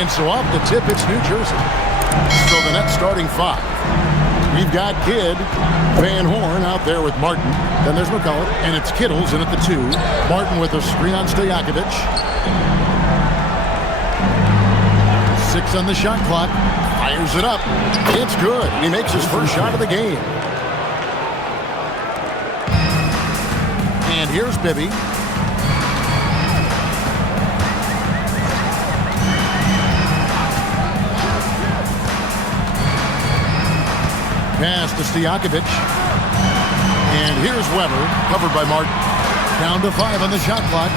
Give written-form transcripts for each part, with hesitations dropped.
And so off the tip, it's New Jersey. So the next starting five. We've got Kidd, Van Horn out there with Martin. Then there's McCullough, and it's Kittles in at the 2. Martin with a screen on Stojakovic. 6 on the shot clock. Fires it up. It's good. He makes his first shot of the game. And here's Bibby. Pass to Stojakovic. And here's Weber, covered by Martin. Down to 5 on the shot clock.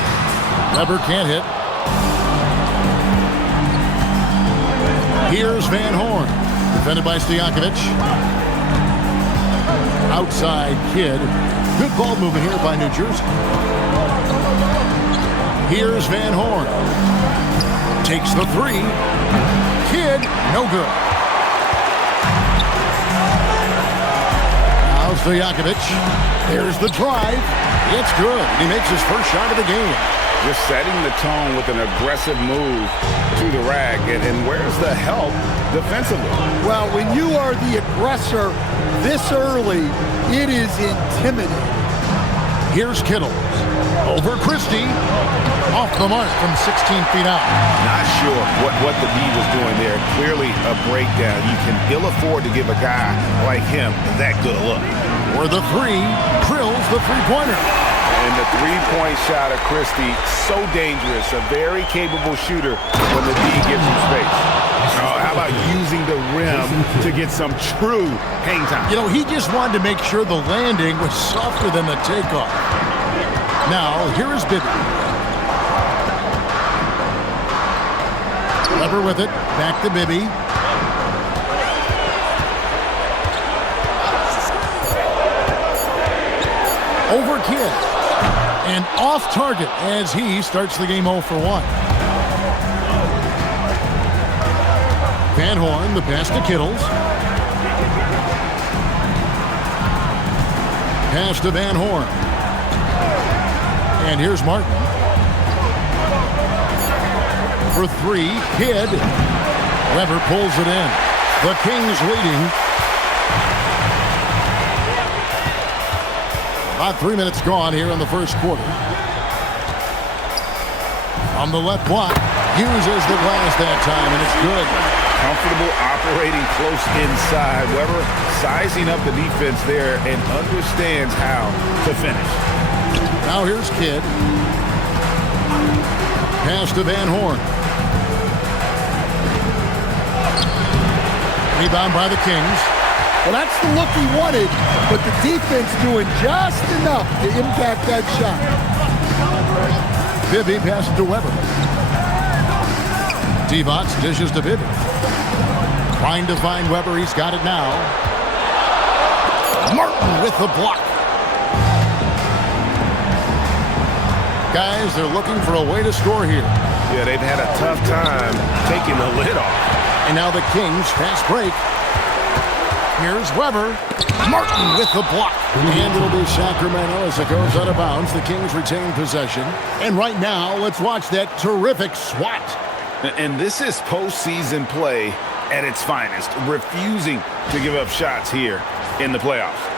Weber can't hit. Here's Van Horn, defended by Stojakovic. Outside Kidd. Good ball movement here by New Jersey. Here's Van Horn. Takes the 3. Kidd, no good. Now Stojakovic. There's the drive. It's good. He makes his first shot of the game. Just setting the tone with an aggressive move to the rack. And where's the help defensively? Well, when you are the aggressor this early, it is intimidating. Here's Kittles. Over Christie. Off the mark from 16 feet out. Not sure what the D was doing there. Clearly a breakdown. You can ill afford to give a guy like him that good a look. For the 3, drills the three-pointer. And the three-point shot of Christie, so dangerous. A very capable shooter when the D gives him space. How about using the rim to get some true hang time? You know, he just wanted to make sure the landing was softer than the takeoff. Now, here is Bibby. Weber with it. Back to Bibby. Over Kidd. And off target as he starts the game 0 for 1. Van Horn, the pass to Kittles. Pass to Van Horn. And here's Martin. For 3, Kidd. Weber pulls it in. The Kings leading. About 3 minutes gone here in the first quarter. On the left block, uses the glass that time, and it's good. Comfortable operating close inside. Weber sizing up the defense there and understands how to finish. Now here's Kidd. Pass to Van Horn. Rebound by the Kings. Well, that's the look he wanted, but the defense doing just enough to impact that shot. Bibby passes to Weber. Divac dishes to Bibby. Trying to find Weber. He's got it now. Martin with the block. Guys, they're looking for a way to score here. Yeah, they've had a tough time taking the lid off. And now the Kings fast break. Here's Weber. Martin with the block. And it'll be Sacramento as it goes out of bounds. The Kings retain possession. And right now, let's watch that terrific swat. And this is postseason play at its finest. Refusing to give up shots here in the playoffs.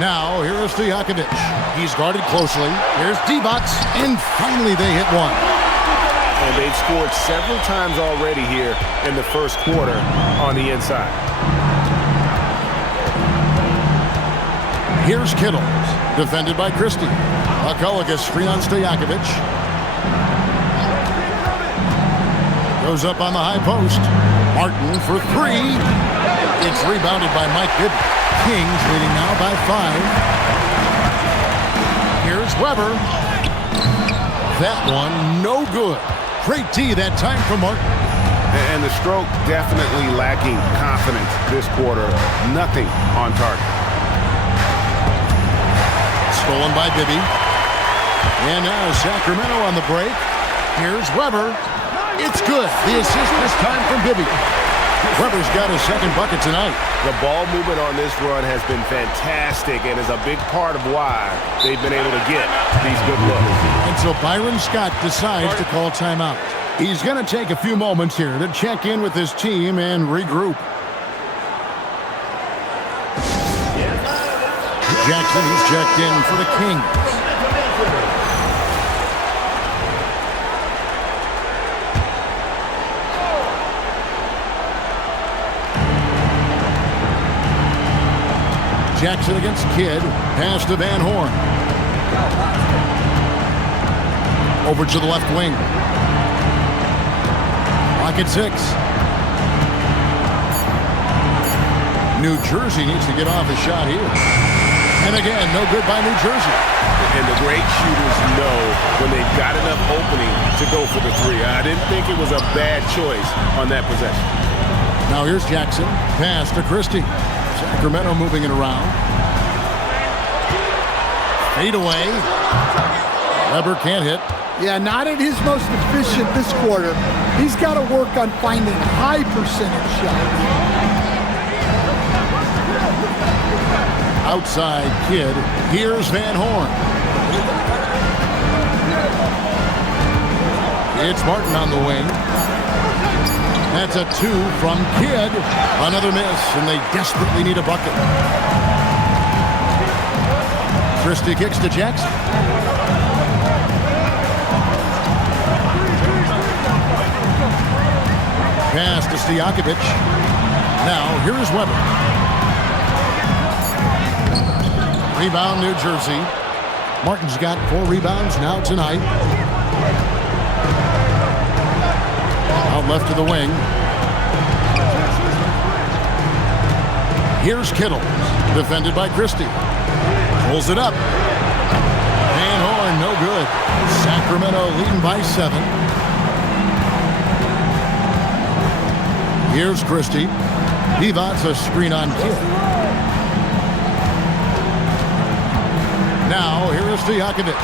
Now, here is Stojakovic. He's guarded closely. Here's Divac, and finally they hit one. And they've scored several times already here in the first quarter on the inside. Here's Kittles, defended by Christie. McCullough screen on Stojakovic. Goes up on the high post. Martin for 3. It's rebounded by Mike Bibby. Kings leading now by 5. Here's Weber. That one, no good. Great D that time for Martin. And the stroke definitely lacking confidence this quarter. Nothing on target. Stolen by Bibby. And now Sacramento on the break. Here's Weber. It's good. The assist this time from Bibby. Weber's got his second bucket tonight. The ball movement on this run has been fantastic and is a big part of why they've been able to get these good looks. And so Byron Scott decides to call timeout. He's going to take a few moments here to check in with his team and regroup. Jackson, he's checked in for the Kings. Jackson against Kidd. Pass to Van Horn. Over to the left wing. Clock at 6. New Jersey needs to get off a shot here. And again, no good by New Jersey. And the great shooters know when they've got enough opening to go for the three. I didn't think it was a bad choice on that possession. Now here's Jackson. Pass to Christie. Sacramento moving it around. Fade away. Weber can't hit. Yeah, not at his most efficient this quarter. He's got to work on finding high percentage shots. Outside Kidd. Here's Van Horn. It's Martin on the wing. That's a 2 from Kidd. Another miss, and they desperately need a bucket. Christie kicks to Jackson. Pass to Stojakovic. Now, here is Weber. Rebound, New Jersey. Martin's got 4 rebounds now tonight. Out left to the wing. Here's Kittle. Defended by Christie. Pulls it up. Van Horn, no good. Sacramento leading by 7. Here's Christie. Divac a screen on Kidd. Now, here is Stojakovic.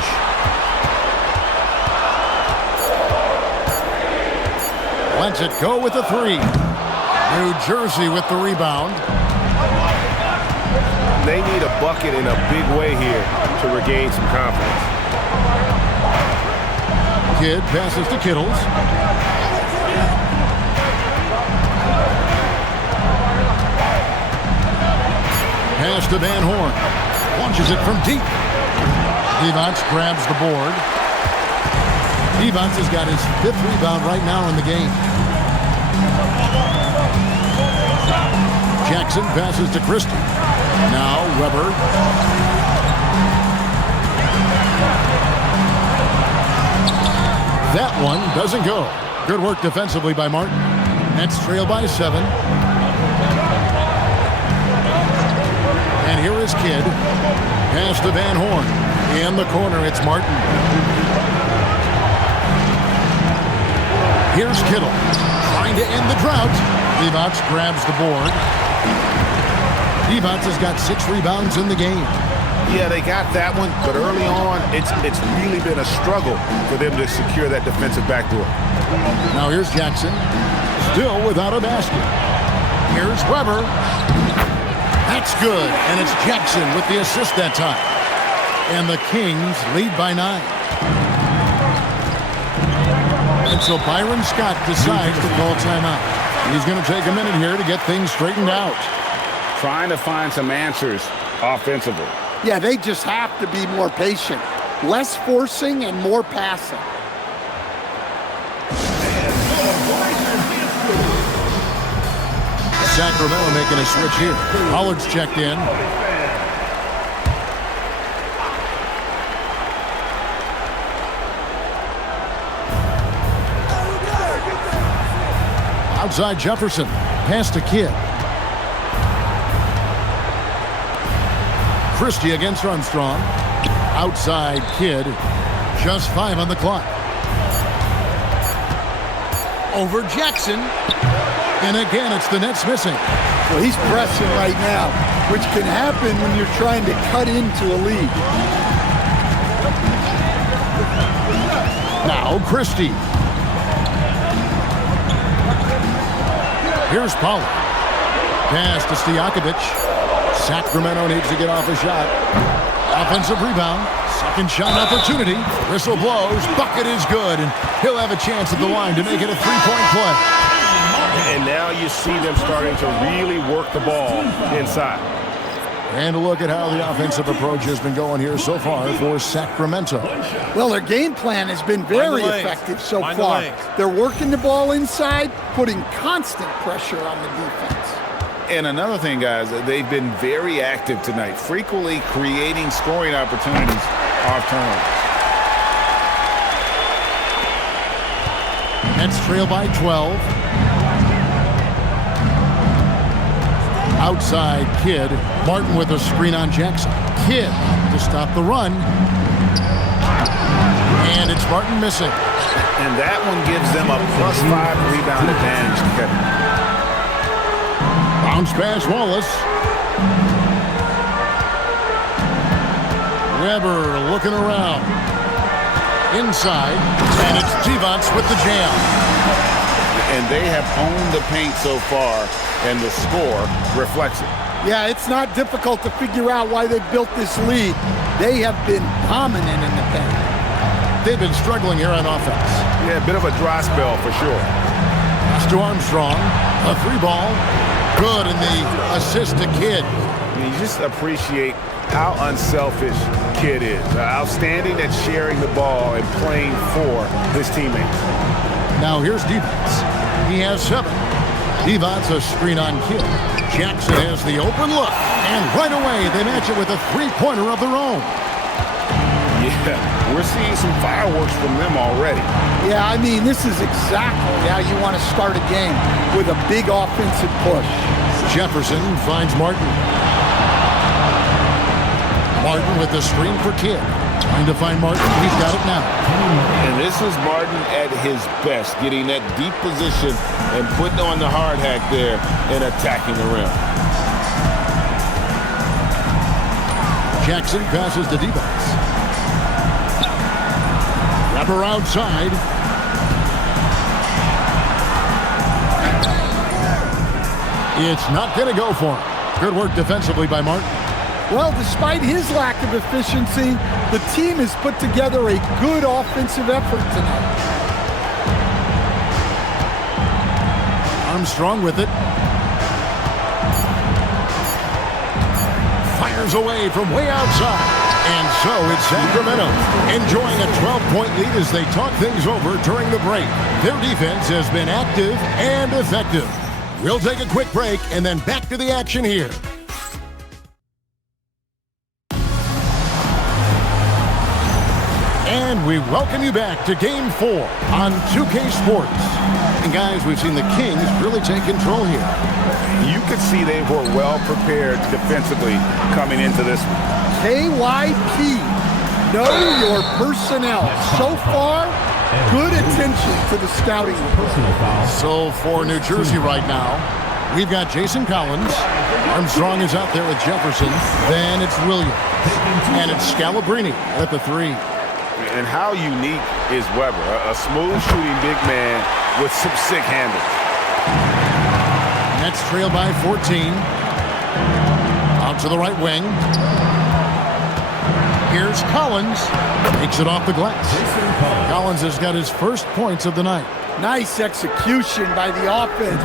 Lets it go with a 3. New Jersey with the rebound. They need a bucket in a big way here to regain some confidence. Kidd passes to Kittles. Pass to Van Horn. Launches it from deep. Divac grabs the board. Divac has got his 5th rebound right now in the game. Jackson passes to Christie. Now Weber. That one doesn't go. Good work defensively by Martin. Nets trail by 7. And here is Kidd. Pass to Van Horn. In the corner, it's Martin. Here's Kittle. Trying to end the drought. Divac grabs the board. Divac has got 6 rebounds in the game. Yeah, they got that one, but early on, it's really been a struggle for them to secure that defensive backdoor. Now here's Jackson. Still without a basket. Here's Weber. That's good, and it's Jackson with the assist that time. And the Kings lead by 9. And so Byron Scott decides to call timeout. He's going to take a minute here to get things straightened out. Trying to find some answers offensively. Yeah, they just have to be more patient. Less forcing and more passing. Sacramento making a switch here. Pollard's checked in. Outside Jefferson. Pass to Kidd. Christie against Armstrong. Outside Kidd. Just 5 on the clock. Over Jackson. And again, it's the Nets missing. Well, he's pressing right now, which can happen when you're trying to cut into a lead. Now, Christie. Here's Pollard. Pass to Stojakovic. Sacramento needs to get off a shot. Offensive rebound. Second shot opportunity. Whistle blows. Bucket is good. And he'll have a chance at the line to make it a three-point play. And now you see them starting to really work the ball inside. And a look at how the offensive approach has been going here so far for Sacramento. Well, their game plan has been very effective so far. They're working the ball inside, putting constant pressure on the defense. And another thing, guys, they've been very active tonight, frequently creating scoring opportunities off turnovers. Nets trail by 12. Outside, Kidd. Martin with a screen on Jackson. Kidd to stop the run. And it's Martin missing. And that one gives them a +5 rebound advantage, Kevin. Bounce pass, Wallace. Weber looking around. Inside. And it's Divac with the jam. And they have owned the paint so far, and the score reflects it. Yeah, it's not difficult to figure out why they built this lead. They have been dominant in the paint. They've been struggling here on offense. Yeah, a bit of a dry spell for sure. Pass to Armstrong. A three ball. Good, and the assist to Kidd. You just appreciate how unselfish Kidd is. Outstanding at sharing the ball and playing for his teammates. Now here's Divac. He has 7. Divac a screen on Kidd. Jackson has the open look. And right away, they match it with a three-pointer of their own. Yeah, we're seeing some fireworks from them already. Yeah, I mean, this is exactly how you want to start a game, with a big offensive push. Jefferson finds Martin. Martin with the screen for Kidd. Trying to find Martin. He's got it now. And this is Martin at his best, getting that deep position and putting on the hard hat there and attacking the rim. Jackson passes to Divac. Weber outside. It's not going to go for him. Good work defensively by Martin. Well, despite his lack of efficiency, the team has put together a good offensive effort tonight. Armstrong with it. Fires away from way outside. And so it's Sacramento enjoying a 12-point lead as they talk things over during the break. Their defense has been active and effective. We'll take a quick break and then back to the action here. And we welcome you back to Game 4 on 2K Sports. And guys, we've seen the Kings really take control here. You could see they were well prepared defensively coming into this one. KYP, know your personnel. So far, good attention to the scouting report. So for New Jersey right now, we've got Jason Collins. Armstrong is out there with Jefferson. Then it's Williams. And it's Scalabrine at the 3. And how unique is Weber? A smooth shooting big man with some sick handles. Nets trail by 14. Out to the right wing. Here's Collins. Takes it off the glass. Collins has got his first points of the night. Nice execution by the offense,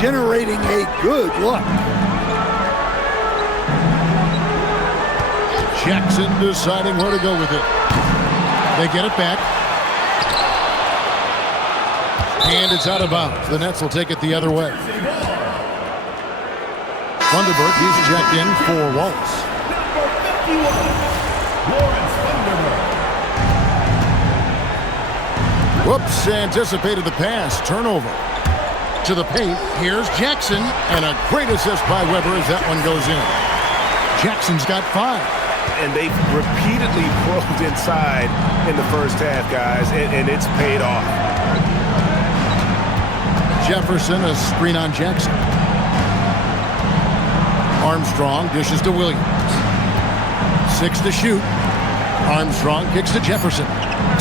generating a good look. Jackson deciding where to go with it. They get it back. And it's out of bounds. The Nets will take it the other way. Thunderbird, he's checked in for Wallace. Whoops, anticipated the pass. Turnover. To the paint. Here's Jackson. And a great assist by Weber as that one goes in. Jackson's got 5. And they've repeatedly probed inside in the first half, guys, and it's paid off. Jefferson, a screen on Jackson. Armstrong dishes to Williams. 6 to shoot. Armstrong kicks to Jefferson.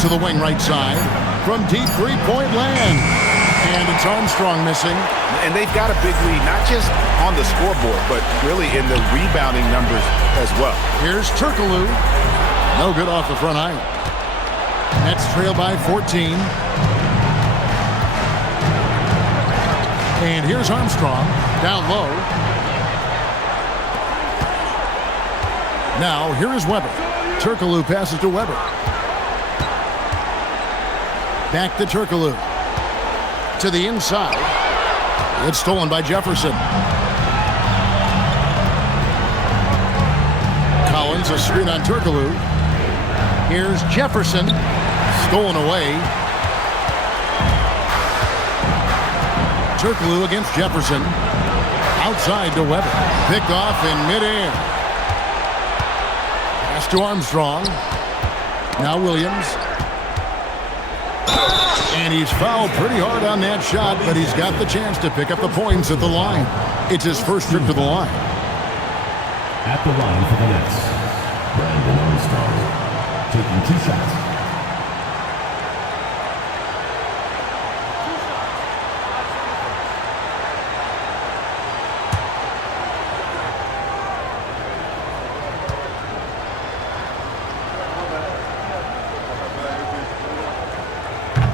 To the wing right side. From deep three-point land. And it's It's Armstrong missing. And they've got a big lead, not just on the scoreboard, but really in the rebounding numbers as well. Here's Turkoglu. No good off the front iron. Nets trail by 14. And here's Armstrong down low. Now here is Weber. Turkoglu passes to Weber. Back to Turkoglu. To the inside. It's stolen by Jefferson. Collins, a screen on Turkoglu. Here's Jefferson. Stolen away. Turkoglu against Jefferson. Outside to Weber. Picked off in midair. Pass to Armstrong. Now Williams. And he's fouled pretty hard on that shot, but he's got the chance to pick up the points at the line. It's his first trip to the line. At the line for the Nets, Brandon Armstrong, taking 2 shots.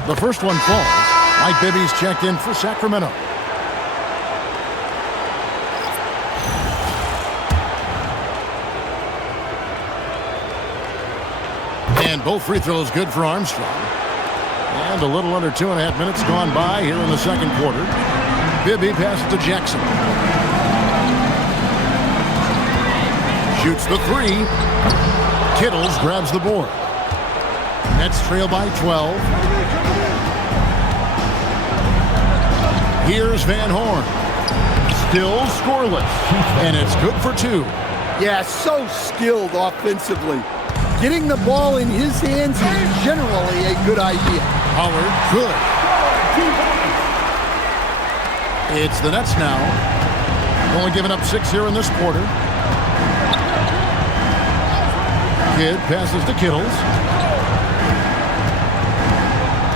The first one falls. Mike Bibby's checked in for Sacramento. And both free throws good for Armstrong. And a little under 2.5 minutes gone by here in the second quarter. Bibby passes to Jackson. Shoots the 3. Kittles grabs the board. Nets trail by 12. Here's Van Horn. Still scoreless. And it's good for 2. Yeah, so skilled offensively. Getting the ball in his hands is generally a good idea. Howard, good. It's the Nets now. Only giving up 6 here in this quarter. Kidd passes to Kittles.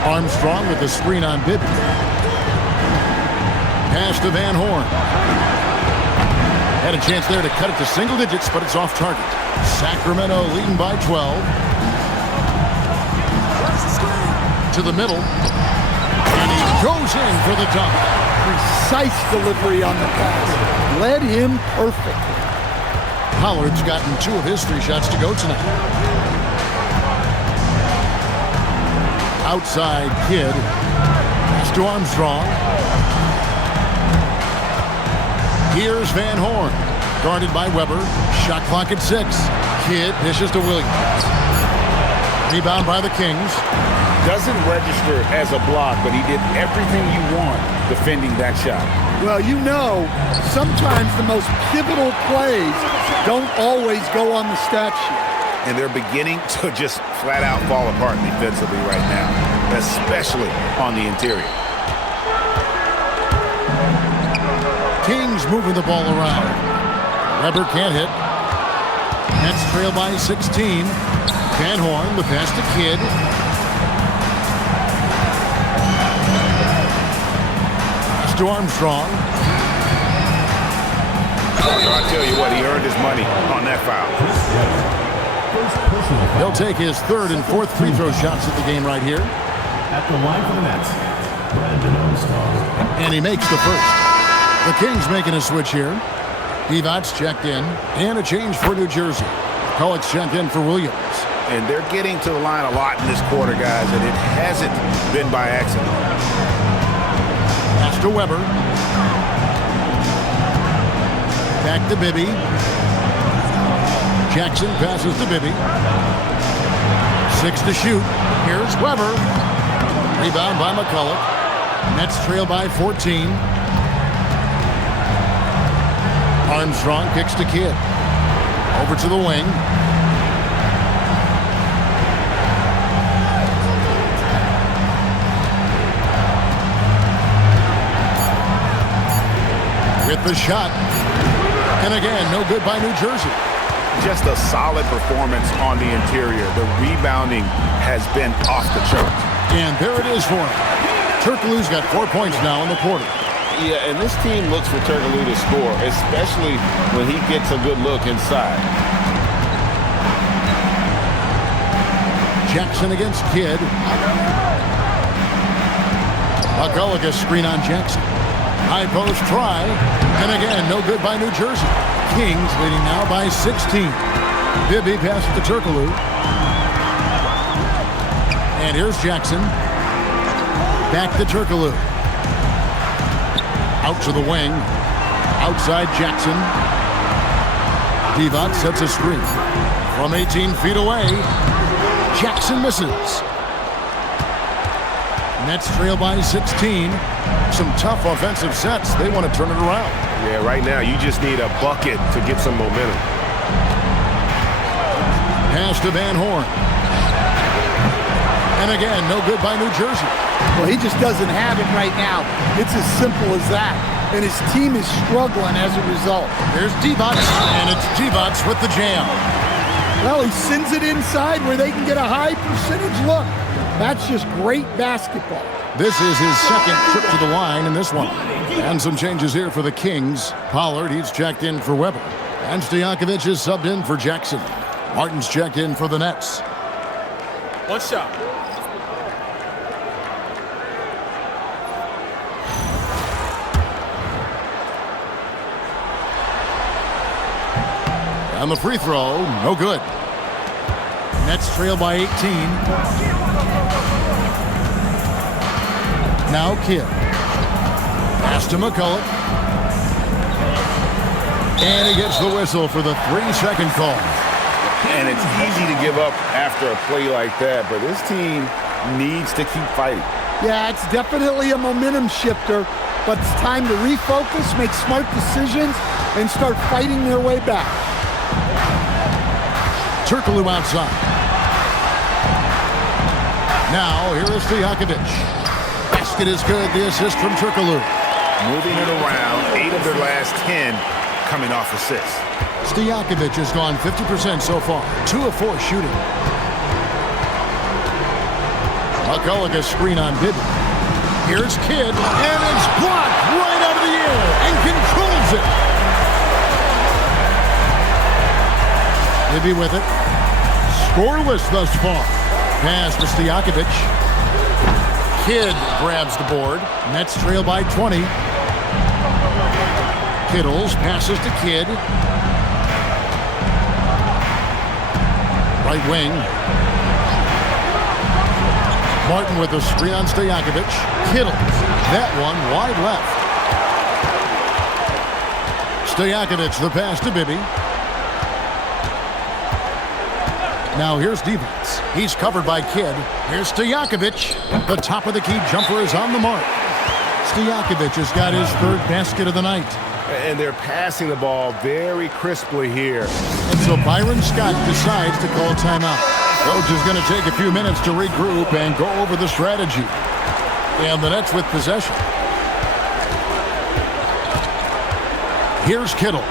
Armstrong with the screen on Bibby. Pass to Van Horn. Had a chance there to cut it to single digits, but it's off target. Sacramento leading by 12. To the middle. And he goes in for the dunk. Precise delivery on the pass. Led him perfectly. Pollard's gotten 2 of his 3 shots to go tonight. Outside Kidd. Pass to Armstrong. Here's Van Horn. Guarded by Weber. Shot clock at 6. Kidd dishes to Williams. Rebound by the Kings. Doesn't register as a block, but he did everything you want defending that shot. Well, you know, sometimes the most pivotal plays don't always go on the stat sheet. And they're beginning to just flat out fall apart defensively right now, especially on the interior. Kings moving the ball around. Weber can't hit. Nets trail by 16. Van Horn, the pass to Kidd. Pass to Armstrong. I'll tell you what, he earned his money on that foul. He'll take his 3rd and 4th free throw shots at the game right here. At the line for the Nets, Brandon Armstrong. And he makes the first. The Kings making a switch here. Divac checked in. And a change for New Jersey. Collett's checked in for Williams. And they're getting to the line a lot in this quarter, guys, and it hasn't been by accident. Pass to Weber. Back to Bibby. Jackson passes to Bibby. 6 to shoot. Here's Weber. Rebound by McCullough. Nets trail by 14. Armstrong kicks to Kidd. Over to the wing. With the shot. And again, no good by New Jersey. Just a solid performance on the interior. The rebounding has been off the chart. And there it is for him. Turkoglu's got 4 points now in the quarter. Yeah, and this team looks for Turkoglu to score, especially when he gets a good look inside. Jackson against Kidd. McCullough screen on Jackson. High post try. And again, no good by New Jersey. Kings leading now by 16. Bibby passes to Turkoglu. And here's Jackson. Back to Turkoglu. Out to the wing. Outside Jackson. Divac sets a screen. From 18 feet away. Jackson misses. Nets trail by 16. Some tough offensive sets. They want to turn it around. Yeah, right now you just need a bucket to get some momentum. Pass to Van Horn. And again, no good by New Jersey. Well, he just doesn't have it right now. It's as simple as that. And his team is struggling as a result. There's Divac, and it's Divac with the jam. Well, he sends it inside where they can get a high percentage look. That's just great basketball. This is his second trip to the line in this one. And some changes here for the Kings. Pollard, he's checked in for Weber. And Stojakovic is subbed in for Jackson. Martin's checked in for the Nets. One shot. And the free throw, no good. Nets trail by 18. Now Kidd. Pass to McCullough. And he gets the whistle for the 3-second call. And it's easy to give up after a play like that, but this team needs to keep fighting. Yeah, it's definitely a momentum shifter, but it's time to refocus, make smart decisions, and start fighting their way back. Turkoglu outside. Now, here is Stojakovic. Basket is good. The assist from Turkoglu. Moving it around, 8 of their last 10 coming off assists. Stojakovic has gone 50% so far. 2 of 4 shooting. McCullough screen on Bibby. Here's Kidd, and it's blocked right out of the air and controls it. Bibby with it. Scoreless thus far. Pass to Stojakovic. Kidd grabs the board. Nets trail by 20. Kittles passes to Kidd. Right wing. Martin with a screen on Stojakovic. Kittles. That one wide left. Stojakovic the pass to Bibby. Now here's Divac. He's covered by Kidd. Here's Stojakovic. The top of the key jumper is on the mark. Stojakovic has got his 3rd basket of the night. And they're passing the ball very crisply here. And so Byron Scott decides to call timeout. Coach is going to take a few minutes to regroup and go over the strategy. And the Nets with possession. Here's Kittles.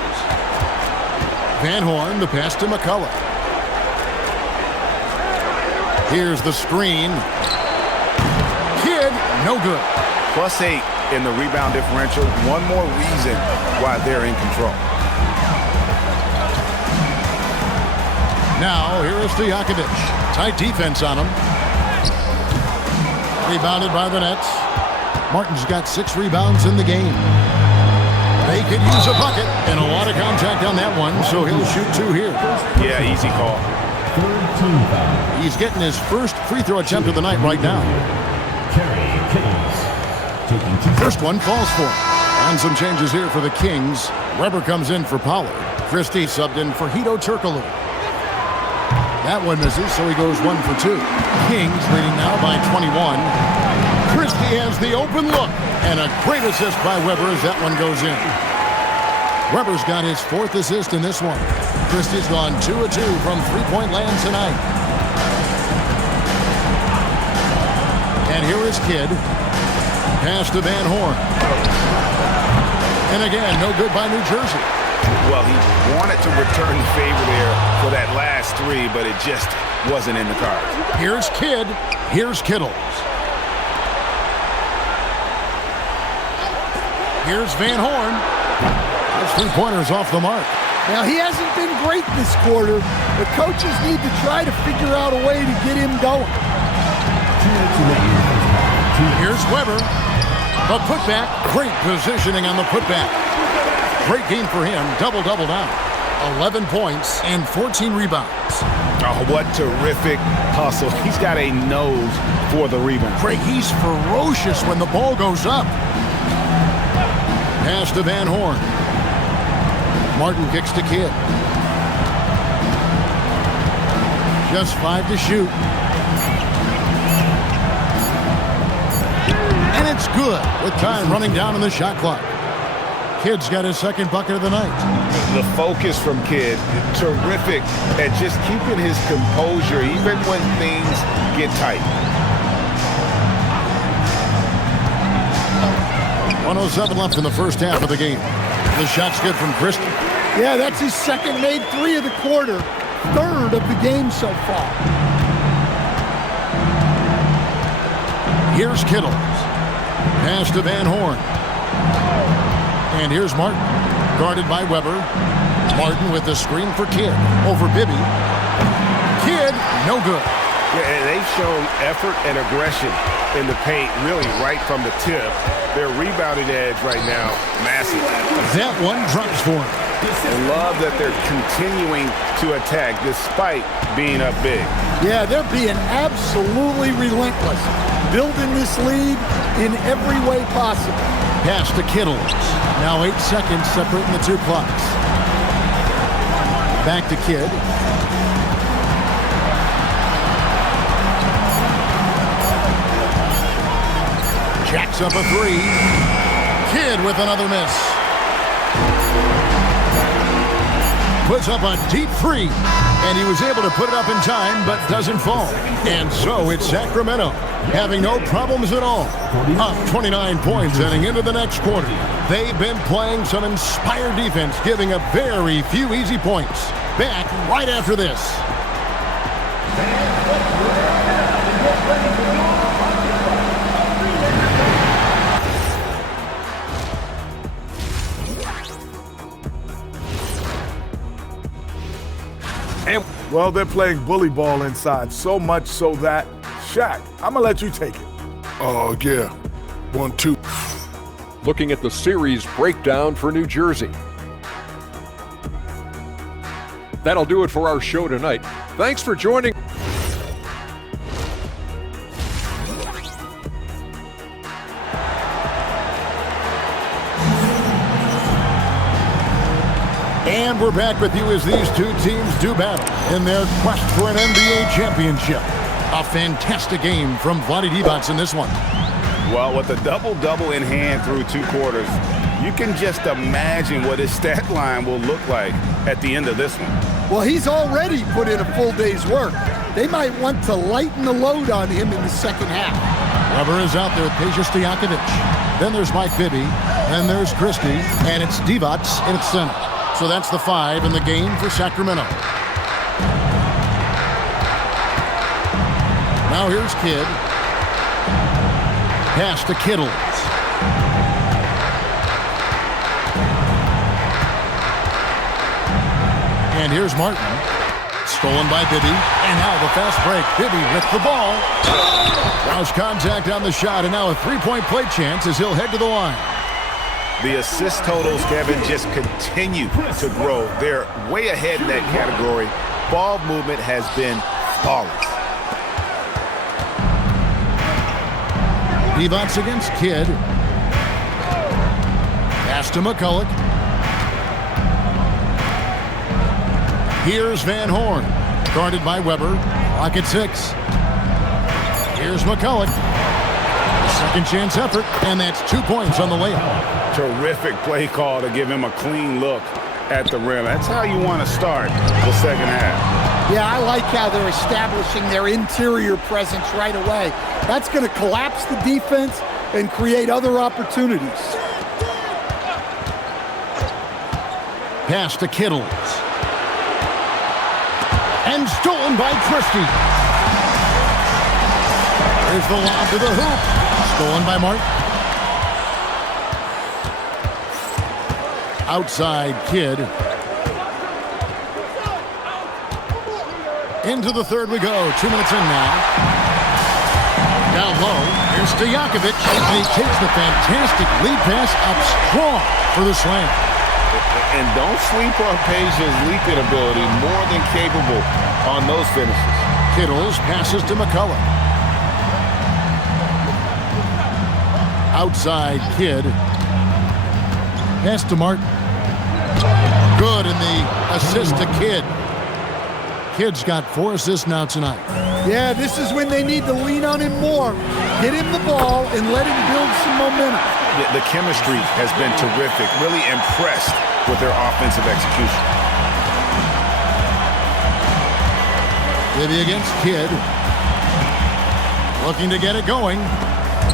Van Horn, the pass to McCullough. Here's the screen. Kidd, no good. +8 in the rebound differential. One more reason why they're in control. Now, here is Stojakovic. Tight defense on him. Rebounded by the Nets. Martin's got 6 rebounds in the game. They could use a bucket, and a lot of contact on that one, so he'll shoot 2 here. Yeah, easy call. He's getting his first free throw attempt of the night right now. First one falls for him. And some changes here for the Kings. Weber comes in for Pollard. Christie subbed in for Hedo Turkoglu. That one misses, so he goes 1 for 2. Kings leading now by 21. Christie has the open look. And a great assist by Weber as that one goes in. Weber's got his 4th assist in this one. Christie's gone 2 of 2 from 3-point land tonight. And here is Kidd. Pass to Van Horn. And again, no good by New Jersey. Well, he wanted to return the favor there for that last 3, but it just wasn't in the cards. Here's Kidd. Here's Kittles. Here's Van Horn. That's 3-pointers off the mark. Now, he hasn't been great this quarter. The coaches need to try to figure out a way to get him going. Here's Weber. The putback. Great positioning on the putback. Great game for him. Double-double now. 11 points and 14 rebounds. Oh, what terrific hustle. He's got a nose for the rebound. Craig, he's ferocious when the ball goes up. Pass to Van Horn. Martin kicks to Kidd. Just 5 to shoot. And it's good with time running down on the shot clock. Kidd's got his second bucket of the night. The focus from Kidd, terrific at just keeping his composure even when things get tight. 1:07 left in the first half of the game. The shot's good from Christie. Yeah, that's his second made three of the quarter, third of the game so far. Here's Kittle. Pass to Van Horn. And here's Martin, guarded by Weber. Martin with the screen for Kidd over Bibby. Kidd, no good. Yeah, and they've shown effort and aggression in the paint, really right from the tip. Their rebounding edge right now, massive. That one drops for him. And love that they're continuing to attack despite being up big. Yeah, they're being absolutely relentless, building this lead in every way possible. Pass to Kittle. Now 8 seconds separating the two clocks. Back to Kidd. Jacks up a three. Kidd with another miss. Puts up a deep three, and he was able to put it up in time, but doesn't fall. And so it's Sacramento having no problems at all. Up 29 points heading into the next quarter. They've been playing some inspired defense, giving up very few easy points. Back right after this. Well, they're playing bully ball inside, so much so that, Shaq, I'm going to let you take it. Oh, yeah. 1-2. Looking at the series breakdown for New Jersey. That'll do it for our show tonight. Thanks for joining. And we're back with you as these two teams do battle in their quest for an NBA championship. A fantastic game from Vlade Divac in this one. Well, with a double-double in hand through 2 quarters, you can just imagine what his stat line will look like at the end of this one. Well, he's already put in a full day's work. They might want to lighten the load on him in the second half. Weber is out there with Peja Stojakovic. Then there's Mike Bibby. Then there's Christie. And it's Divac in its center. So that's the 5 in the game for Sacramento. Now here's Kidd. Pass to Kittle. And here's Martin. Stolen by Bibby. And now the fast break. Bibby with the ball. Rouse contact on the shot. And now a 3-point play chance as he'll head to the line. The assist totals, Kevin, just continue to grow. They're way ahead in that category. Ball movement has been flawless. Divac against Kidd. Pass to McCulloch. Here's Van Horn. Guarded by Weber. Clock at 6. Here's McCulloch. Second chance effort, and that's 2 points on the layup. Terrific play call to give him a clean look at the rim. That's how you want to start the second half. Yeah, I like how they're establishing their interior presence right away. That's going to collapse the defense and create other opportunities. Pass to Kittle. And stolen by Christie. There's the lob to the hoop. Stolen by Martin. Outside Kidd. Into the third we go. 2 minutes in now. Down low. Here's Stojakovic. And he takes the fantastic lead pass up strong for the slam. And don't sleep on Peja's leaping ability. More than capable on those finishes. Kittles passes to McCullough. Outside Kidd. Pass to Martin. Good in the assist to Kidd. Kidd's got 4 assists now tonight. Yeah, this is when they need to lean on him more. Get him the ball and let him build some momentum. The chemistry has been terrific. Really impressed with their offensive execution. Bibby against Kidd. Looking to get it going.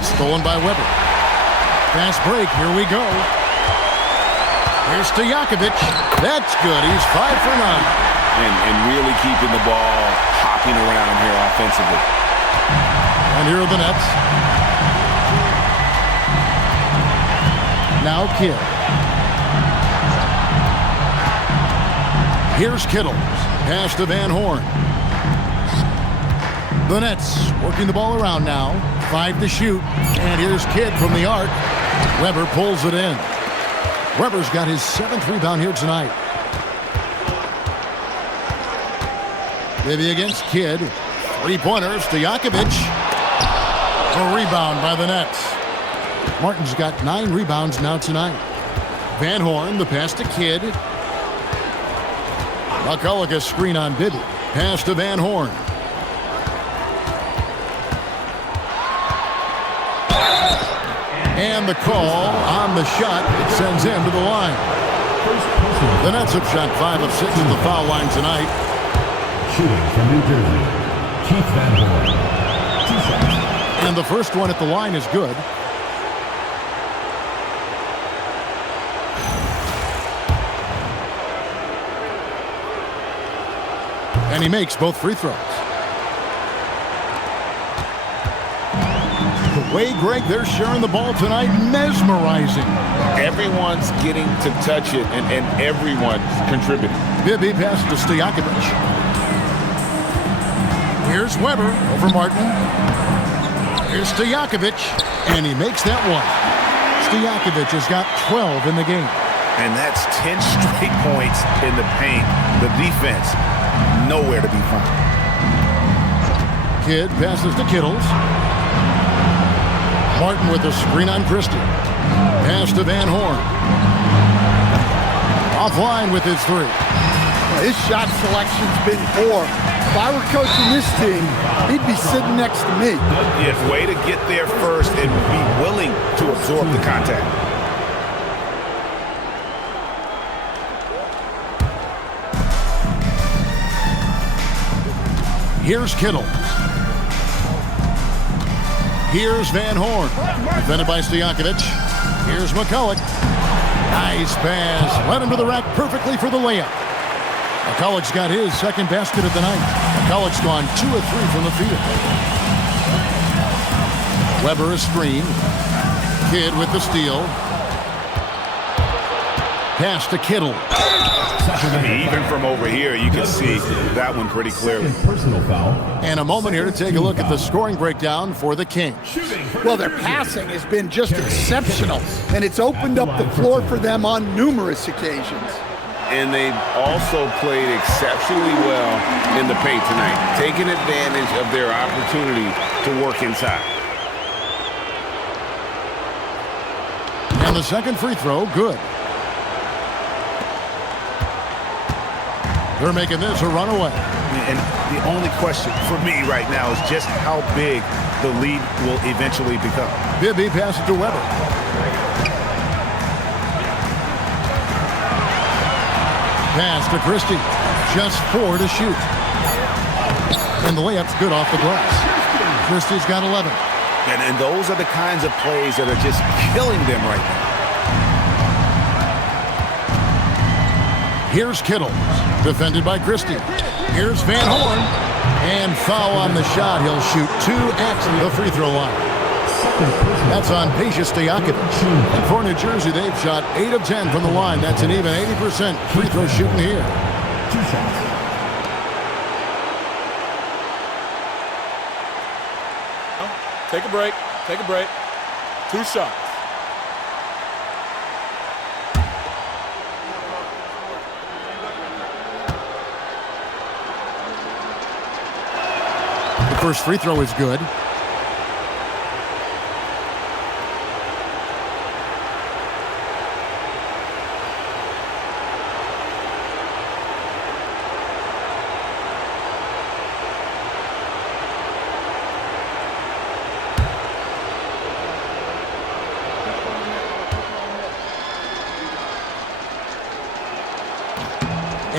Stolen by Weber. Fast break. Here we go. Here's Stojakovic. That's good. He's 5 for 9. And really keeping the ball hopping around here offensively. And here are the Nets. Now Kidd. Here's Kittles. Pass to Van Horn. The Nets working the ball around now. 5 to shoot. And here's Kidd from the arc. Weber pulls it in. Weber's got his 7th rebound here tonight. Bibby against Kidd. 3-pointer, Stojakovic. A rebound by the Nets. Martin's got 9 rebounds now tonight. Van Horn, the pass to Kidd. McCullough, a screen on Bibby. Pass to Van Horn. And the call on the shot. It sends him to the line. The Nets have shot 5 of 6 at the foul line tonight. Shooting from New Jersey, Keith Van Horn. 2 shots. And the first one at the line is good. And he makes both free throws. The way, Greg, they're sharing the ball tonight, mesmerizing. Everyone's getting to touch it, and everyone's contributing. Bibby passes to Stojakovic. Here's Weber over Martin. Here's Stojakovic, and he makes that one. Stojakovic has got 12 in the game. And that's 10 straight points in the paint. The defense, nowhere to be found. Kidd passes to Kittles. Martin with a screen on Christie. Pass to Van Horn. Offline with his 3. His shot selection's been poor. If I were coaching this team, he'd be sitting next to me. Yes, way to get there first and be willing to absorb the contact. Here's Kittles. Here's Van Horn. Defended by Stojakovic. Here's McCullough. Nice pass. Led him to the rack perfectly for the layup. McCullough's got his 2nd basket of the night. McCullough's gone 2 of 3 from the field. Weber a screen. Kidd with the steal. Pass to Kittle. Even from over here, you can see that one pretty clearly. Personal foul. And a moment here to take a look at the scoring breakdown for the Kings. Well, their passing has been just exceptional, and it's opened up the floor for them on numerous occasions. And they've also played exceptionally well in the paint tonight, taking advantage of their opportunity to work inside. And the 2nd free throw, good. They're making this a runaway. And the only question for me right now is just how big the lead will eventually become. Bibby passes to Weber. Pass to Christie. Just 4 to shoot. And the layup's good off the glass. Christie's got 11. And those are the kinds of plays that are just killing them right now. Here's Kittles, defended by Christie. Here's Van Horn, and foul on the shot. He'll shoot 2 at the free throw line. That's on Peja Stojakovic. And for New Jersey, they've shot 8 of 10 from the line. That's an even 80% free throw shooting here. 2 shots. Take a break. Take a break. 2 shots. The first free throw is good.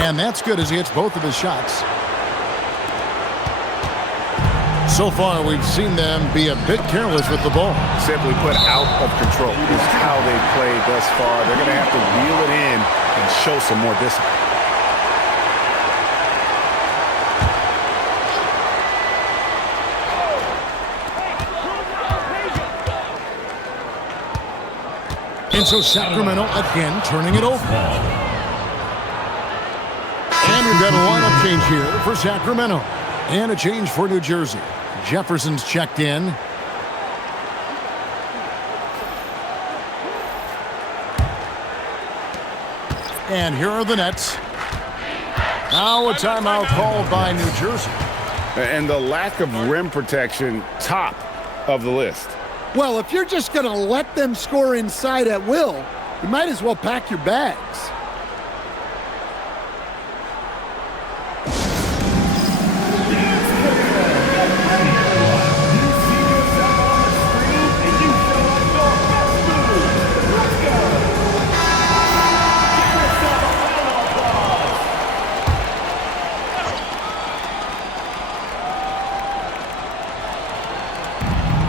And that's good as he hits both of his shots. So far, we've seen them be a bit careless with the ball. Simply put, out of control is how they've played thus far. They're going to have to reel it in and show some more discipline. And so Sacramento again turning it over. And we've got a lineup change here for Sacramento. And a change for New Jersey. Jefferson's checked in. And here are the Nets. Now a timeout called by New Jersey. And the lack of rim protection, top of the list. Well, if you're just going to let them score inside at will, you might as well pack your bags.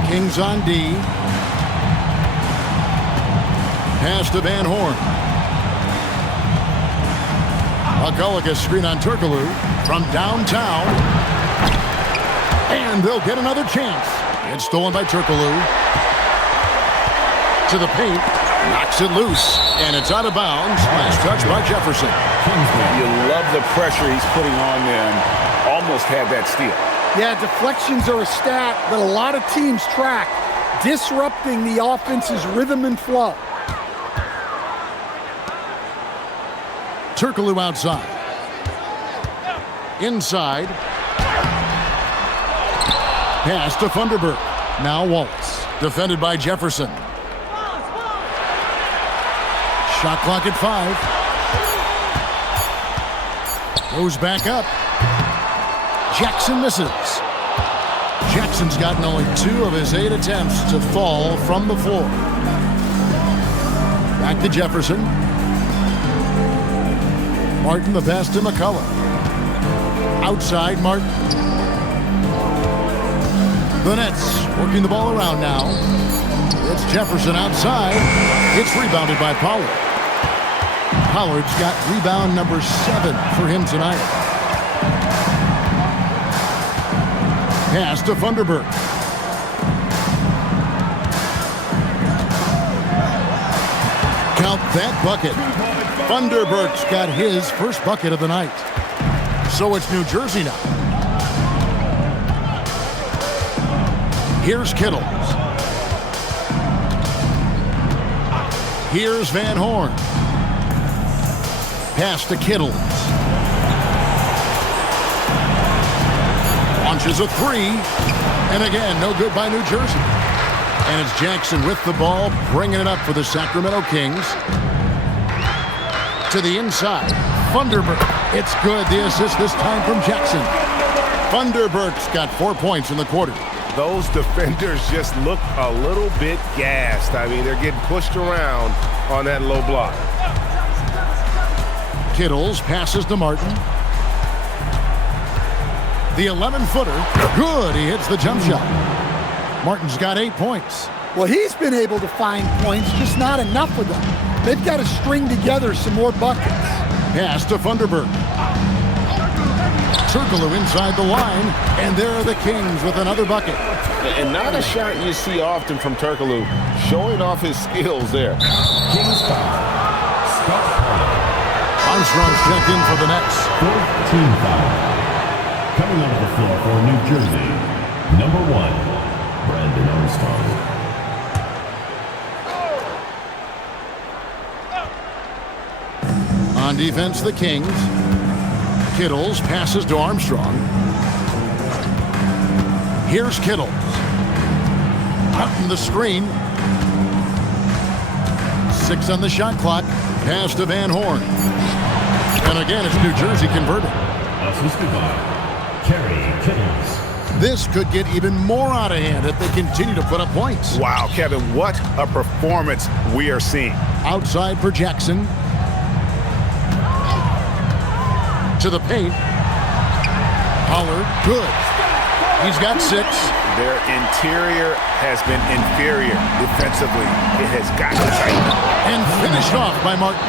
Kings on D. Pass to Van Horn. McCulloch screen on Turkoglu from downtown. And they'll get another chance. It's stolen by Turkoglu. To the paint. Knocks it loose. And it's out of bounds. Last touch by Jefferson. You love the pressure he's putting on them. Almost had that steal. Yeah, deflections are a stat that a lot of teams track, disrupting the offense's rhythm and flow. Turkoglu outside. Inside. Pass to Funderburk. Now Wallace. Defended by Jefferson. Shot clock at 5. Goes back up. Jackson misses. Jackson's gotten only 2 of his 8 attempts to fall from the floor. Back to Jefferson. Martin the pass to McCulloch. Outside Martin. The Nets working the ball around now. It's Jefferson outside. It's rebounded by Pollard. Pollard's got rebound number 7 for him tonight. Pass to Funderburk. Count that bucket. Funderburk's got his first bucket of the night. So it's New Jersey now. Here's Kittles. Here's Van Horn. Pass to Kittles. Launches a 3. And again, no good by New Jersey. And it's Jackson with the ball, bringing it up for the Sacramento Kings. To the inside. Funderburk. It's good. The assist this time from Jackson. Funderburk's got 4 points in the quarter. Those defenders just look a little bit gassed. I mean, they're getting pushed around on that low block. Kittles passes to Martin. The 11-footer. Good. He hits the jump shot. Martin's got 8 points. Well, he's been able to find points, just not enough of them. They've got to string together some more buckets. Pass to Funderburk. Turkoglu inside the line, and there are the Kings with another bucket. And not a shot you see often from Turkoglu, showing off his skills there. Kings foul. Scott Pollard. Armstrong's checked in for the Nets. 14 foul. Coming onto the floor for New Jersey, number 1, Brandon Armstrong. On defense, the Kings. Kittles passes to Armstrong. Here's Kittles. Out in the screen. 6 on the shot clock. Pass to Van Horn. And again, it's New Jersey converted. Assisted by Kerry Kittles. This could get even more out of hand if they continue to put up points. Wow, Kevin, what a performance we are seeing. Outside for Jackson. To the paint. Pollard, good. He's got 6. Their interior has been inferior defensively. It has gotten tight. And finished off by Martin.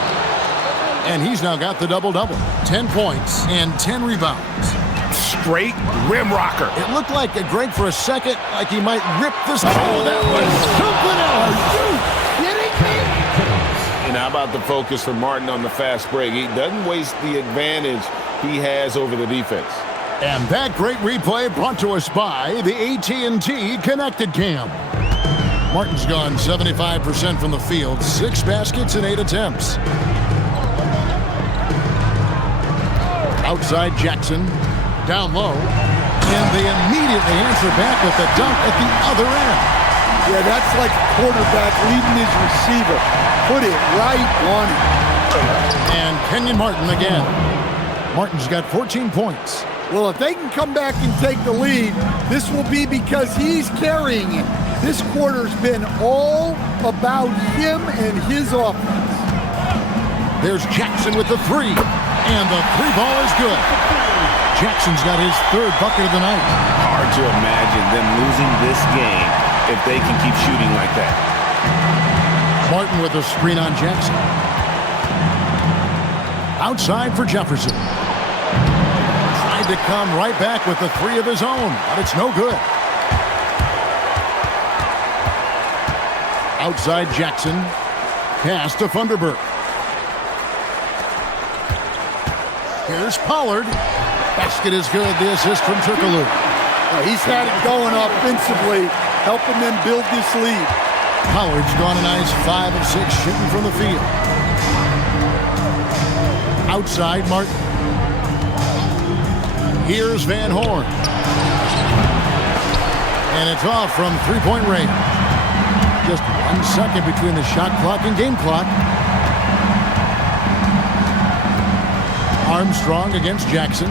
And he's now got the double-double. 10 points and 10 rebounds. Straight rim rocker. It looked like a Greg for a second, like he might rip this. Oh, that was something else. Are you kidding me? And how about the focus for Martin on the fast break? He doesn't waste the advantage he has over the defense. And that great replay brought to us by the AT&T Connected Cam. Martin's gone 75% from the field, 6 baskets and 8 attempts. Outside Jackson, down low, and they immediately answer back with the dunk at the other end. Yeah, that's like a quarterback leading his receiver. Put it right on him. And Kenyon Martin again. Martin's got 14 points. Well, if they can come back and take the lead, this will be because he's carrying it. This quarter's been all about him and his offense. There's Jackson with the 3, and the 3 ball is good. Jackson's got his 3rd bucket of the night. Hard to imagine them losing this game if they can keep shooting like that. Martin with a screen on Jackson. Outside for Jefferson. Tried to come right back with the 3 of his own, but it's no good. Outside Jackson. Pass to Funderburk. Here's Pollard. Basket is good. The assist from Turkoglu. He's had it going offensively, helping them build this lead. Pollard's gone a nice 5 of 6 shooting from the field. Outside Martin. Here's Van Horn. And it's off from 3-point range. Just 1 second between the shot clock and game clock. Armstrong against Jackson.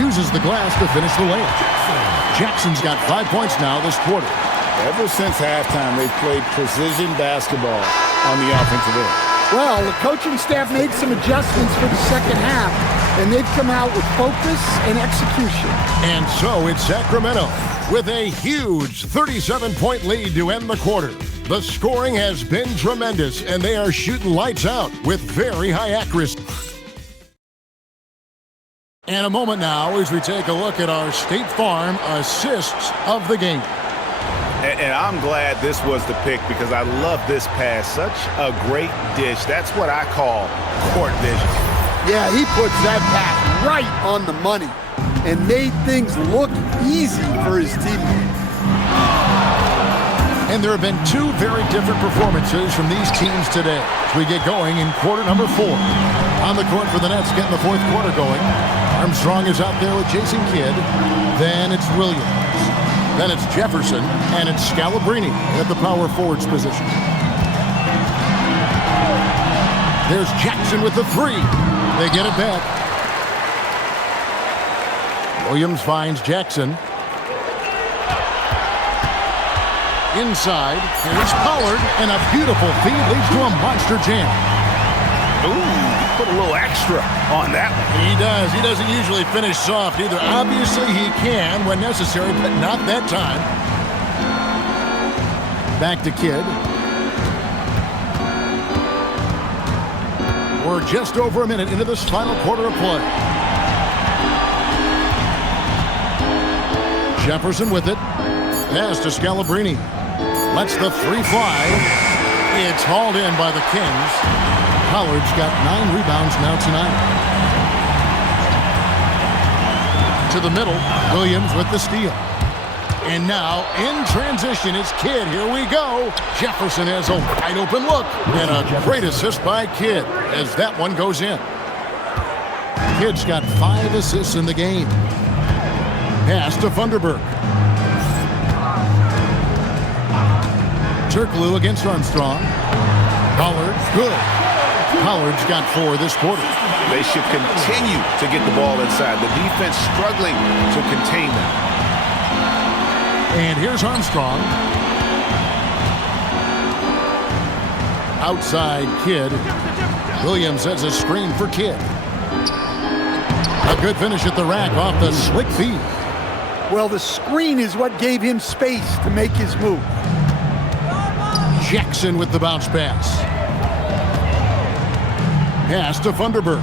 Uses the glass to finish the layup. Jackson's got 5 points now this quarter. Ever since halftime, they've played precision basketball on the offensive end. Well, the coaching staff made some adjustments for the second half, and they've come out with focus and execution. And so it's Sacramento with a huge 37-point lead to end the quarter. The scoring has been tremendous, and they are shooting lights out with very high accuracy. And a moment now as we take a look at our State Farm assists of the game. And I'm glad this was the pick because I love this pass. Such a great dish. That's what I call court vision. Yeah, he puts that pass right on the money and made things look easy for his teammates. And there have been 2 very different performances from these teams today as we get going in quarter number 4. On the court for the Nets, getting the 4th quarter going. Armstrong is out there with Jason Kidd. Then it's Williams. Then it's Jefferson, and it's Scalabrini at the power forwards position. There's Jackson with the 3. They get it back. Williams finds Jackson. Inside, here's Pollard, and a beautiful feed leads to a monster jam. Ooh, put a little extra on that one. He does. He doesn't usually finish soft either. Obviously, he can when necessary, but not that time. Back to Kidd. We're just over a minute into this final quarter of play. Jefferson with it. Pass to Scalabrine. Lets the three fly. It's hauled in by the Kings. Pollard's got 9 rebounds now tonight. To the middle. Williams with the steal. And now, in transition, it's Kidd. Here we go. Jefferson has a wide open look. And a great assist by Kidd as that one goes in. Kidd's got 5 assists in the game. Pass to Funderburk. Turkoglu against Armstrong. Pollard, good. Pollard's got 4 this quarter. They should continue to get the ball inside. The defense struggling to contain them. And here's Armstrong. Outside Kidd. Williams has a screen for Kidd. A good finish at the rack off the slick feed. Well, the screen is what gave him space to make his move. Jackson with the bounce pass. Pass to Funderburk.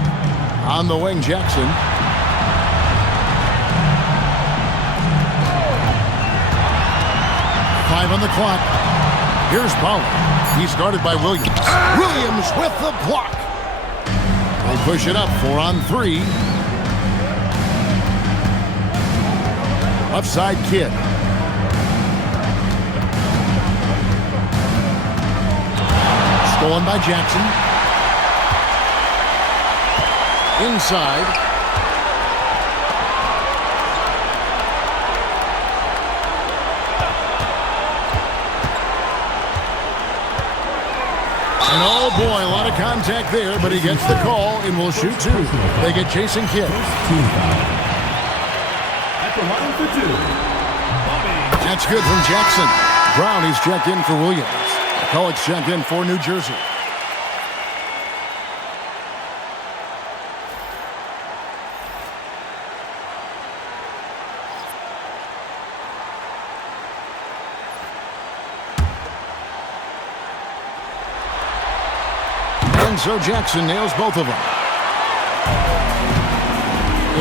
On the wing, Jackson. Five on the clock. Here's Pollard. He's guarded by Williams. Williams with the block. They push it up 4 on 3. Upside Kidd. Stolen by Jackson. Inside. And oh boy, a lot of contact there, but he gets the call and will shoot 2. They get Jason Kidd. At the line for 2, Bobby. That's good from Jackson. Brown, he's checked in for Williams. McCulloch's checked in for New Jersey. And so Jackson nails both of them.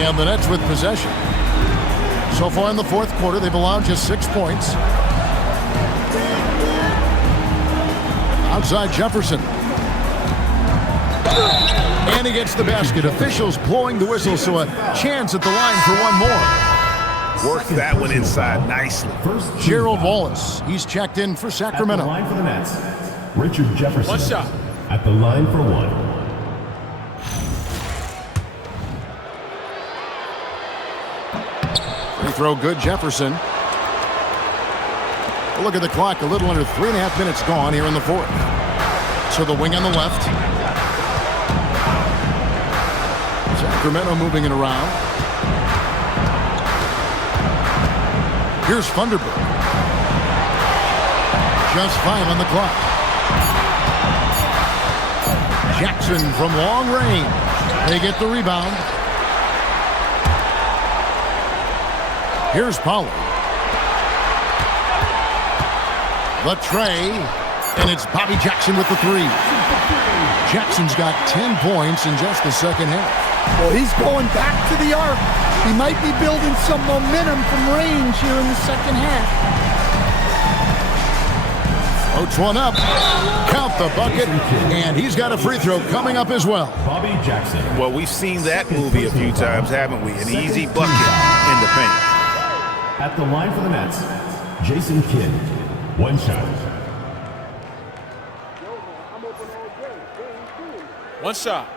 And the Nets with possession. So far in the fourth quarter, they've allowed just 6 points. Outside Jefferson. And he gets the basket. Officials blowing the whistle, so a chance at the line for one more. Worked that one inside nicely. Gerald Wallace. He's checked in for Sacramento. At the line for the Nets, Richard Jefferson. One shot. At the line for 1. Free throw good, Jefferson. Look at the clock, a little under 3.5 minutes gone here in the fourth. So the wing on the left. Sacramento moving it around. Here's Funderburk. Just 5 on the clock. Jackson from long range. They get the rebound. Here's Pollard. The tray, and it's Bobby Jackson with the 3. Jackson's got 10 points in just the second half. Well, he's going back to the arc. He might be building some momentum from range here in the second half. Floats one up. Count the bucket, and he's got a free throw coming up as well. Bobby Jackson. Well, we've seen that movie a few times, haven't we? An easy bucket in the paint. At the line for the Nets, Jason Kidd. 1 shot. One shot.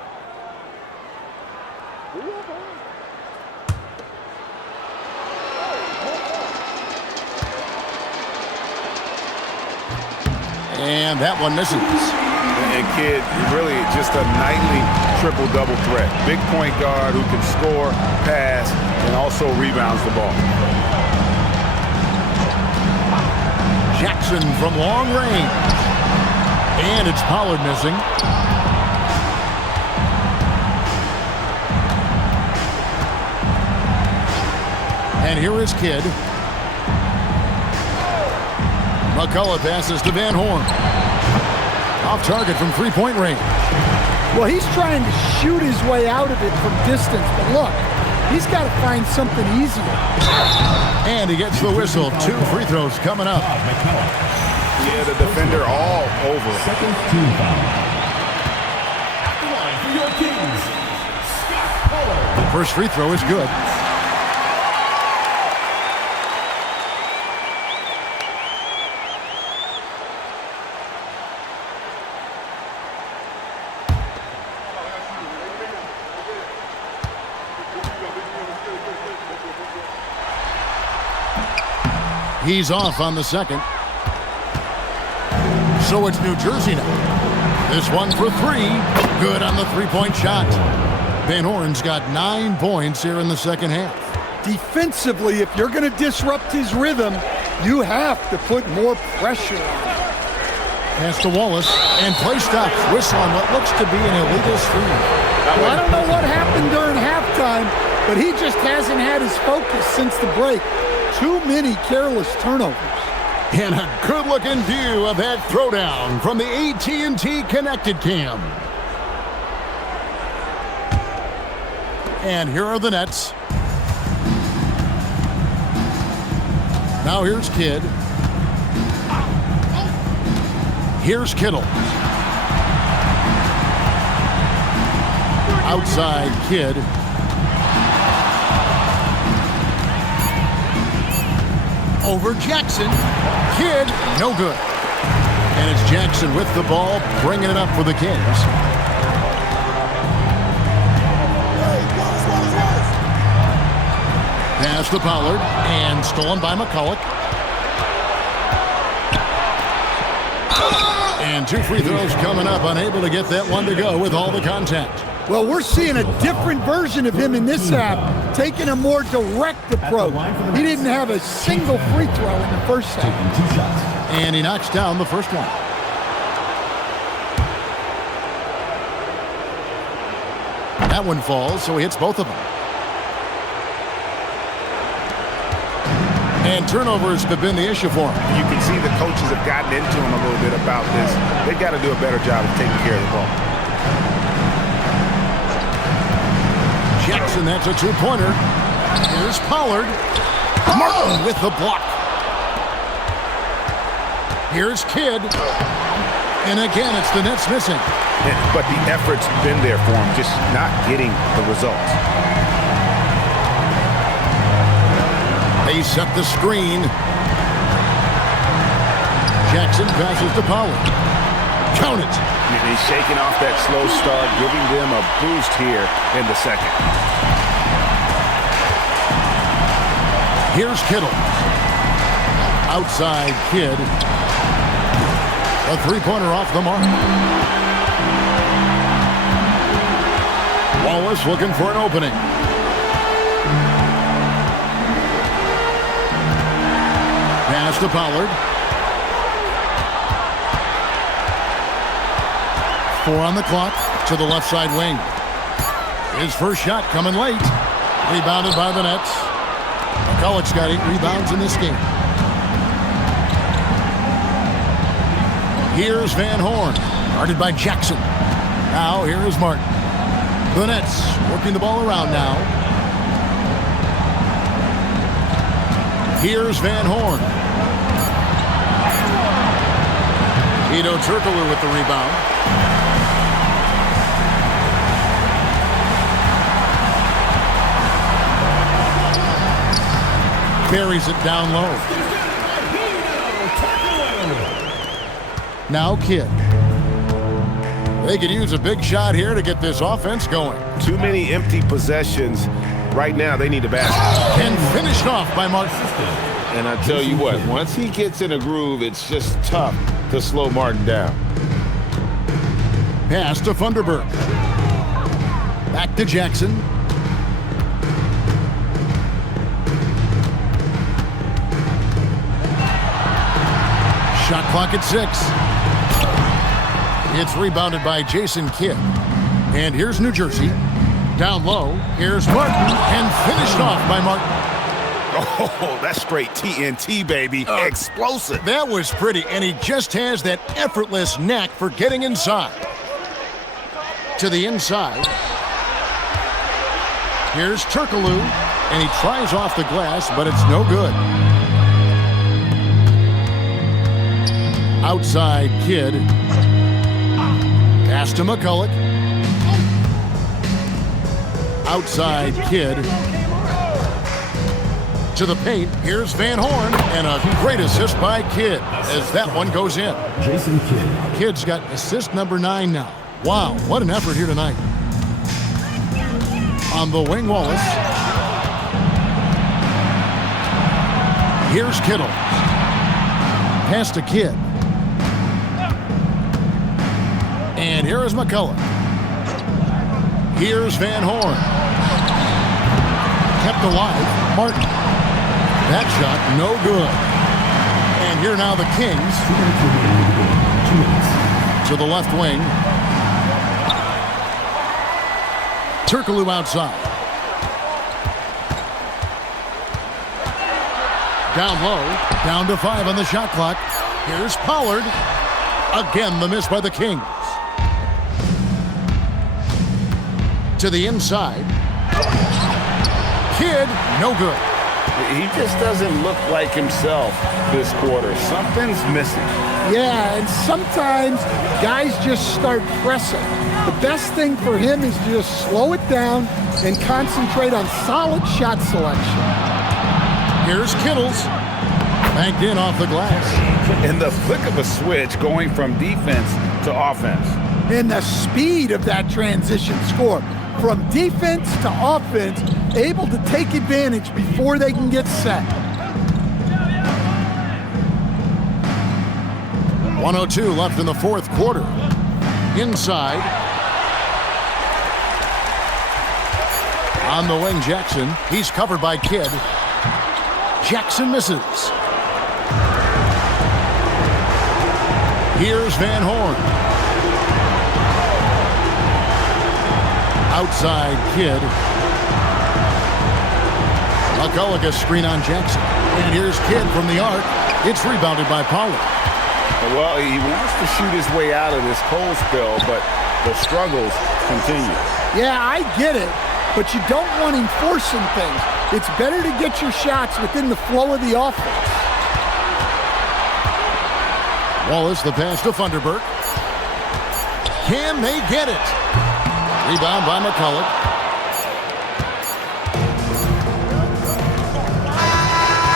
And that one misses. And Kidd, really just a nightly triple-double threat. Big point guard who can score, pass, and also rebounds the ball. Jackson from long range. And it's Pollard missing. And here is Kidd. McCullough passes to Van Horn. Off target from three-point range. Well, he's trying to shoot his way out of it from distance, but look, he's got to find something easier. And he gets the whistle. 2 free throws coming up. Yeah, the defender all over it. Second team foul. At the line for your Kings, Scott Pollard. The first free throw is good. He's off on the second. So it's New Jersey now. This one for 3. Good on the three-point shot. Van Horn's got 9 points here in the second half. Defensively, if you're going to disrupt his rhythm, you have to put more pressure on him. Pass to Wallace, and play stops. Whistle on what looks to be an illegal screen. Well, I don't know what happened during halftime, but he just hasn't had his focus since the break. Too many careless turnovers. And a good-looking view of that throwdown from the AT&T Connected Cam. And here are the Nets. Now here's Kidd. Here's Kittle. Outside Kidd. Over Jackson. Kidd, no good. And it's Jackson with the ball, bringing it up for the Kings. Pass to Pollard, and stolen by McCullough. And 2 free throws coming up, unable to get that one to go with all the contact. Well, we're seeing a different version of him in this half, taking a more direct approach. He didn't have a single free throw in the first half. And he knocks down the first one. That one falls, so he hits both of them. And turnovers have been the issue for him. You can see the coaches have gotten into him a little bit about this. They've got to do a better job of taking care of the ball. Jackson, that's a 2-pointer. Here's Pollard. Martin with the block. Here's Kidd. And again, it's the Nets missing. But the effort's been there for him, just not getting the results. They set the screen. Jackson passes to Pollard. Count it. And he's shaking off that slow start, giving them a boost here in the second. Here's Kittle. Outside Kidd. A 3-pointer off the mark. Wallace looking for an opening. Pass to Pollard. 4 on the clock to the left side wing. His first shot coming late. Rebounded by the Nets. McCullough's got 8 rebounds in this game. Here's Van Horn, guarded by Jackson. Now here is Martin. The Nets working the ball around now. Here's Van Horn. Ito Turkoglu with the rebound. Carries it down low. Now Kidd. They could use a big shot here to get this offense going. Too many empty possessions. Right now, they need a basket. And finished off by Martin. And I tell you what, once he gets in a groove, it's just tough to slow Martin down. Pass to Funderburk. Back to Jackson. Shot clock at 6. It's rebounded by Jason Kidd. And here's New Jersey. Down low, here's Martin, and finished off by Martin. Oh, that's straight TNT, baby. Explosive. That was pretty, and he just has that effortless knack for getting inside. To the inside. Here's Turkoglu, and he tries off the glass, but it's no good. Outside Kidd. Pass to McCulloch. Outside Kidd. To the paint. Here's Van Horn, and a great assist by Kidd as that one goes in. Jason Kidd. Kidd's got assist number 9 now. Wow, what an effort here tonight. On the wing, Wallace. Here's Kittle. Pass to Kidd. And here is McCulloch. Here's Van Horn. Kept alive, Martin. That shot, no good. And here now the Kings. To the left wing. Turkoglu outside. Down low, down to 5 on the shot clock. Here's Pollard. Again, the miss by the Kings. To the inside. Kidd, no good. He just doesn't look like himself this quarter. Something's missing. Yeah, and sometimes guys just start pressing. The best thing for him is to just slow it down and concentrate on solid shot selection. Here's Kittles. Banked in off the glass. And the flick of a switch going from defense to offense. And the speed of that transition score. From defense to offense, able to take advantage before they can get set. 1:02 left in the fourth quarter. Inside. On the wing, Jackson. He's covered by Kidd. Jackson misses. Here's Van Horn. Outside Kidd. McCulloch a screen on Jackson. And here's Kidd from the arc. It's rebounded by Pollard. Well, he wants to shoot his way out of this cold spell, but the struggles continue. Yeah, I get it, but you don't want him forcing things. It's better to get your shots within the flow of the offense. Wallace, the pass to Funderburk. Can they get it? Rebound by McCulloch.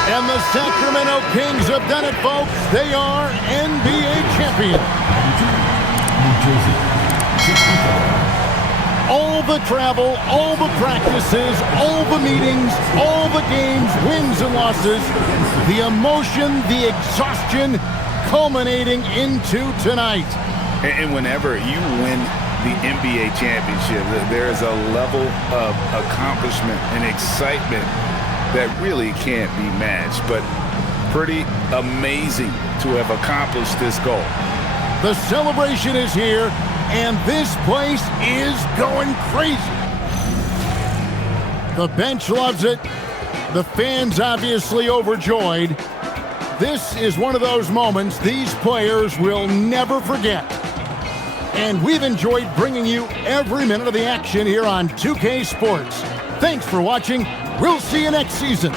And the Sacramento Kings have done it, folks. They are NBA champions. New Jersey, 64. All the travel, all the practices, all the meetings, all the games, wins and losses, the emotion, the exhaustion, culminating into tonight. And whenever you win the NBA championship, there is a level of accomplishment and excitement that really can't be matched, but pretty amazing to have accomplished this goal. The celebration is here, and this place is going crazy. The bench loves it. The fans obviously overjoyed. This is one of those moments these players will never forget. And we've enjoyed bringing you every minute of the action here on 2K Sports. Thanks for watching. We'll see you next season.